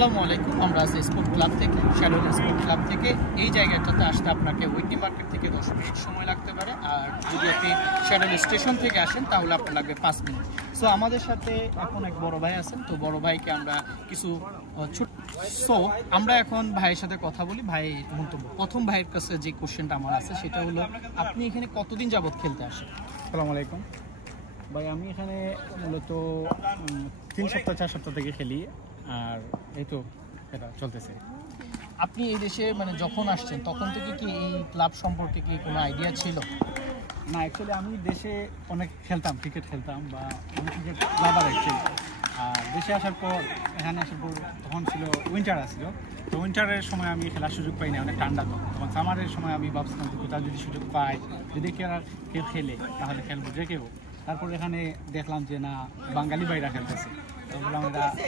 আসসালামু আলাইকুম। আমরা আছি স্পোর্ট ক্লাব থেকে, শ্যাডোল স্পোর্ট ক্লাব থেকে। এই জায়গাটাতে আসতে আপনাকে উইটনি মার্কেট থেকে 10 মিনিট সময় লাগতে পারে, আর যদি আপনি শ্যাডোল স্টেশন থেকে আসেন তাহলে আপনার লাগবে 5 মিনিট। সো আমাদের সাথে এখন এক বড় ভাই আছেন, তো বড় ভাইকে আমরা কিছু আমরা এখন ভাইয়ের সাথে কথা বলি। ভাই মন্তব্য, প্রথম ভাইয়ের কাছে যে কোশ্চেনটা আমার আছে সেটা হলো, আপনি এখানে কতদিন যাবত খেলতে আসেন? আসসালামু আলাইকুম ভাই, আমি এখানে মূলত 3 সপ্তাহ 4 সপ্তাহ থেকে খেলি, আর এই তো এটা চলতেছে। আপনি এই দেশে মানে যখন আসছেন তখন থেকে কি এই ক্লাব সম্পর্কে কি কোনো আইডিয়া ছিল? না, অ্যাকচুয়ালি আমি দেশে অনেক খেলতাম, ক্রিকেট খেলতাম বা আমি ক্রিকেট লাভার অ্যাকচুয়ালি। আর দেশে আসার পর, এখানে আসার পর তখন ছিল উইন্টার আসছিল, তো উইন্টারের সময় আমি খেলার সুযোগ পাই না, অনেক ঠান্ডা। তখন সামারের সময় আমি ভাবছিলাম যে কোথাও যদি সুযোগ পাই, যদি কেউ খেলে তাহলে খেলবো যে কেউ। তারপর এখানে দেখলাম যে না, বাঙালি ভাইরা খেলতেছে, তো বললাম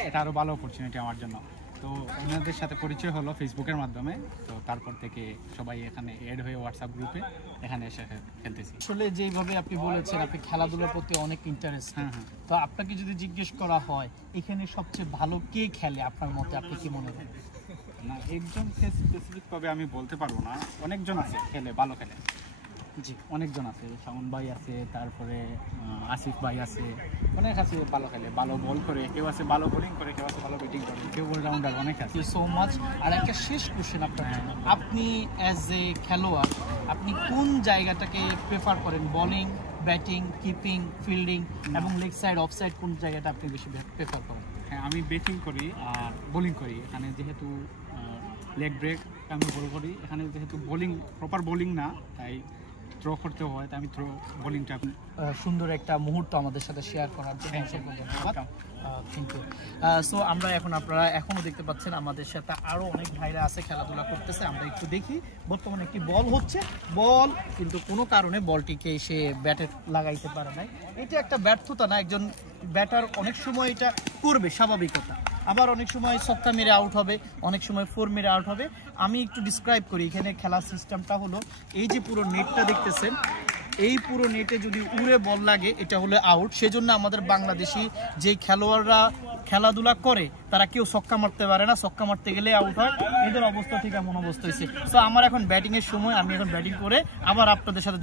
এটা আরও ভালো অপরচুনিটি আমার জন্য। তো ওনাদের সাথে পরিচয় হলো ফেসবুকের মাধ্যমে, তো তারপর থেকে সবাই এখানে এড হয়ে হোয়াটসঅ্যাপ গ্রুপে এখানে এসে খেলতেছি। আসলে যেভাবে আপনি বলেছেন আপনি খেলাধুলার প্রতি অনেক ইন্টারেস্ট, তো আপনাকে যদি জিজ্ঞেস করা হয় এখানে সবচেয়ে ভালো কে খেলে আপনার মতে, আপনি কি মনে করেন? না, একজনকে স্পেসিফিকভাবে আমি বলতে পারবো না, অনেকজন আছে খেলে, ভালো খেলে। জি, অনেকজন আছে, শাওন ভাই আছে, তারপরে আসিফ ভাই আছে, অনেক আছে ভালো খেলে, ভালো বল করে, কেউ আছে ভালো বোলিং করে, কেউ আছে ভালো ব্যাটিং করে, কেউ অলরাউন্ডার, অনেক আছে। So much. আর একটা শেষ কোশ্চেন আপনার জন্য, আপনি অ্যাজ এ খেলোয়াড় আপনি কোন জায়গাটাকে প্রেফার করেন? বোলিং, ব্যাটিং, কিপিং, ফিল্ডিং এবং লেগ সাইড, অফ সাইড, কোন জায়গাটা আপনি বেশি প্রেফার করেন? হ্যাঁ, আমি ব্যাটিং করি আর বোলিং করি। এখানে যেহেতু লেগ ব্রেক আমি বল করি, এখানে যেহেতু বোলিং প্রপার বোলিং না, তাই থ্রো করতে হয়, তাই আমি বোলিংটা। সুন্দর একটা মুহূর্ত আমাদের সাথে শেয়ার করার জন্য অসংখ্য ধন্যবাদ। Thank you. সো আমরা আপনারা এখনও দেখতে পাচ্ছেন আমাদের সাথে আরও অনেক ভাইরা আছে, খেলাধুলা করতেছে। আমরা একটু দেখি। বর্তমানে একটি বল হচ্ছে, বল কিন্তু কোনো কারণে বলটিকে সে ব্যাটে লাগাইতে পারে নাই। এটা একটা ব্যর্থতা না, একজন ব্যাটার অনেক সময় এটা করবে, স্বাভাবিকতা। আবার অনেক সময় ছক্কা মেরে আউট হবে, অনেক সময় 4 মেরে আউট হবে। আমি একটু ডিসক্রাইব করি। এখানে খেলার সিস্টেমটা হলো, এই যে পুরো নেটটা দেখতেছেন, এই পুরো নেটে যদি উড়ে বল লাগে এটা হলো আউট। সেজন্য আমাদের বাংলাদেশি যে খেলোয়াড়রা খেলাধুলা করে তারা কেউ ছক্কা মারতে পারে না, ছক্কা মারতে গেলে আউট হয়। এদের অবস্থা ঠিক এমন অবস্থা হয়েছে। সো আমার এখন ব্যাটিংয়ের সময়, আমি এখন ব্যাটিং করে আবার আপনাদের সাথে